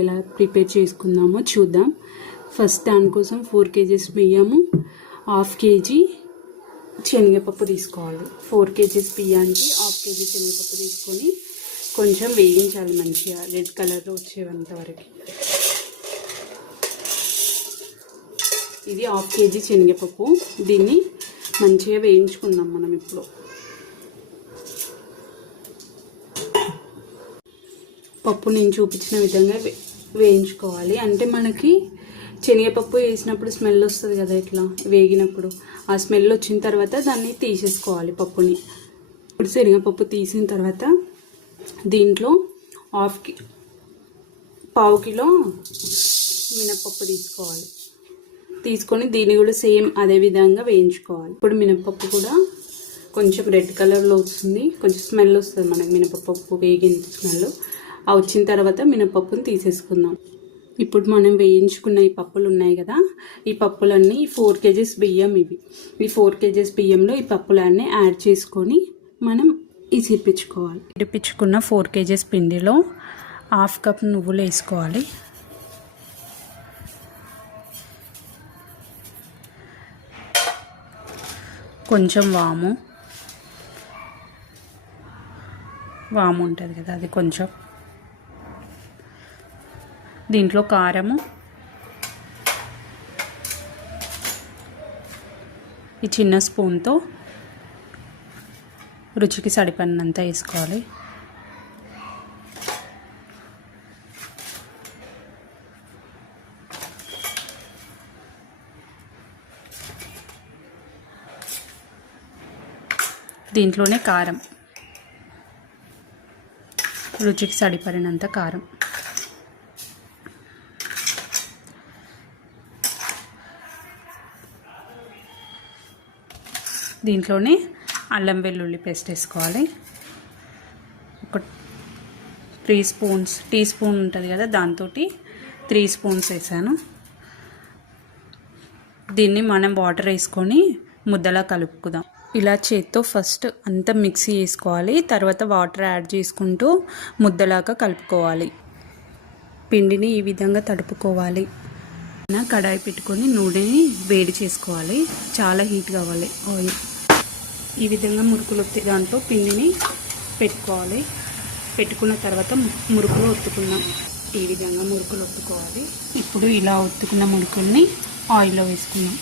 ఎలా ప్రిపేర్ చేసుకుందామో చూద్దాం. ఫస్ట్ దానికోసం 4 kgs బియ్యము, 1/2 kg శనగపప్పు తీసుకోవాలి. 4 kgs బియ్యానికి 1/2 kg శనగపప్పు తీసుకొని కొంచెం వేయించాలి, మంచిగా రెడ్ కలర్లో వచ్చేంత వరకు. ఇది 1/2 kg శనగపప్పు. దీన్ని మంచిగా వేయించుకుందాం మనం ఇప్పుడు. పప్పు నేను చూపించిన విధంగా వేయించుకోవాలి. అంటే మనకి శనగపప్పు వేసినప్పుడు స్మెల్ వస్తుంది కదా, ఇట్లా వేగినప్పుడు ఆ స్మెల్ వచ్చిన తర్వాత దాన్ని తీసేసుకోవాలి పప్పుని. ఇప్పుడు శనగపప్పు తీసిన తర్వాత దీంట్లో 1/2 కిలో మినప్పప్పు తీసుకోవాలి. తీసుకొని దీన్ని కూడా సేమ్ అదే విధంగా వేయించుకోవాలి. ఇప్పుడు మినప్పప్పు కూడా కొంచెం రెడ్ కలర్లో వస్తుంది, కొంచెం స్మెల్ వస్తుంది మనకి మినపప్పు వేగిన స్మెల్. ఆ వచ్చిన తర్వాత మినపప్పుని తీసేసుకుందాం. ఇప్పుడు మనం వేయించుకున్న ఈ పప్పులు ఉన్నాయి కదా, ఈ పప్పులన్నీ 4 kgs బియ్యం ఇవి. ఈ 4 kgs బియ్యంలో ఈ పప్పులన్నీ యాడ్ చేసుకొని మనం ఇసిరిపించుకోవాలి. ఇరిపించుకున్న 4 kgs పిండిలో 1/2 కప్ నువ్వులు వేసుకోవాలి. కొంచెం వాము ఉంటుంది కదా, అది కొంచెం. దీంట్లో కారము, ఈ చిన్న స్పూన్తో రుచికి సరిపడినంత వేసుకోవాలి. దీంట్లోనే కారం, రుచికి సరిపడినంత కారం. దీంట్లోనే అల్లం వెల్లుల్లి పేస్ట్ వేసుకోవాలి. ఒక 3 స్పూన్స్, టీ స్పూన్ ఉంటుంది కదా, దాంతో 3 స్పూన్స్ వేసాను. దీన్ని మనం వాటర్ వేసుకొని ముద్దలా కలుపుకుందాం. ఇలా చేత్తో ఫస్ట్ అంతా మిక్సీ చేసుకోవాలి, తర్వాత వాటర్ యాడ్ చేసుకుంటూ ముద్దలాగా కలుపుకోవాలి. పిండిని ఈ విధంగా తడుపుకోవాలి. కడాయి పెట్టుకొని నూనెని వేడి చేసుకోవాలి, చాలా హీట్ కావాలి ఆయిల్. ఈ విధంగా మురుకులు ఒత్తి దాంట్లో పిండిని పెట్టుకోవాలి. పెట్టుకున్న తర్వాత మురుకులు ఒత్తుకుందాం. ఈ విధంగా మురుకులు ఒత్తుకోవాలి. ఇప్పుడు ఇలా ఒత్తుకున్న మురుకుల్ని ఆయిల్లో వేసుకుందాం.